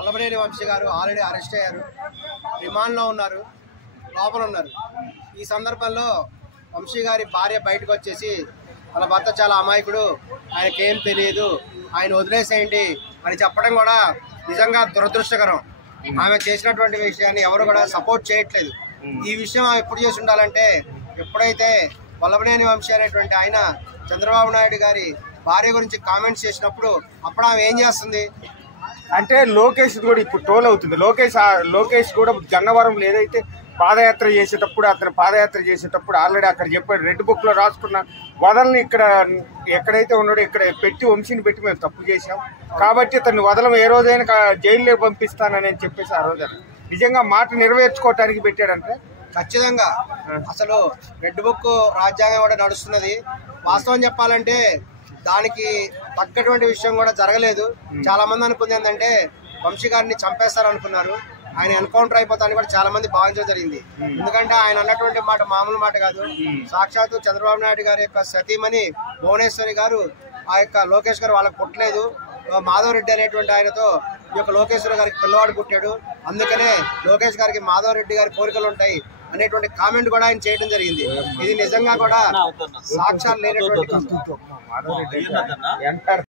వల్లభనేని వంశీ గారు already arrest అయ్యారు, రిమాండ్లో ఉన్నారు, లోపల ఉన్నారు. ఈ సందర్భంలో వంశీ గారి భార్య బయటకు వచ్చేసి తన భర్త చాలా అమాయకుడు, ఆయనకేం తెలియదు, ఆయన వదిలేసేయండి అని చెప్పడం కూడా నిజంగా దురదృష్టకరం. ఆమె చేసినటువంటి విషయాన్ని ఎవరు కూడా సపోర్ట్ చేయట్లేదు. ఈ విషయం ఆమె ఎప్పుడు చేసి ఉండాలంటే, ఎప్పుడైతే వల్లభనేని వంశీ అనేటువంటి ఆయన చంద్రబాబు నాయుడు గారి భార్య గురించి కామెంట్స్ చేసినప్పుడు అప్పుడు ఆమె ఏం చేస్తుంది అంటే లోకేష్ కూడా ఇప్పుడు టోల్ అవుతుంది. లోకేష్ కూడా గన్నవరం ఏదైతే పాదయాత్ర చేసేటప్పుడు అతను పాదయాత్ర చేసేటప్పుడు ఆల్రెడీ అక్కడ చెప్పాడు, రెడ్ బుక్ లో రాసుకున్న వదలని ఇక్కడ ఎక్కడైతే ఉన్నాడో ఇక్కడ పెట్టి వంశీని పెట్టి మేము తప్పు చేశాం కాబట్టి అతన్ని వదలం, ఏ రోజైనా జైల్లో పంపిస్తానని చెప్పేసి ఆ రోజు నిజంగా మాట నెరవేర్చుకోవటానికి పెట్టాడంటే ఖచ్చితంగా అసలు రెడ్ బుక్ రాజ్యాంగం కూడా నడుస్తున్నది. వాస్తవం చెప్పాలంటే దానికి తగ్గటువంటి విషయం కూడా జరగలేదు. చాలా మంది అనుకుంది ఏంటంటే వంశీ గారిని చంపేస్తారనుకున్నారు, ఆయన ఎన్కౌంటర్ అయిపోతారని కూడా చాలా మంది భావించడం జరిగింది. ఎందుకంటే ఆయన అన్నటువంటి మాట మామూలు మాట కాదు. సాక్షాత్తు చంద్రబాబు నాయుడు గారి యొక్క సతీమణి భువనేశ్వరి గారు ఆ యొక్క లోకేష్ గారు వాళ్ళకి పుట్టలేదు, మాధవ్ రెడ్డి అనేటువంటి ఆయనతో ఈ యొక్క లోకేశ్వర గారికి పిల్లవాడు పుట్టాడు, అందుకనే లోకేష్ గారికి మాధవ్ రెడ్డి గారి కోరికలు ఉంటాయి అనేటువంటి కామెంట్ కూడా ఆయన చేయడం జరిగింది. ఇది నిజంగా కూడా సాక్ష్యాలు లేనటువంటి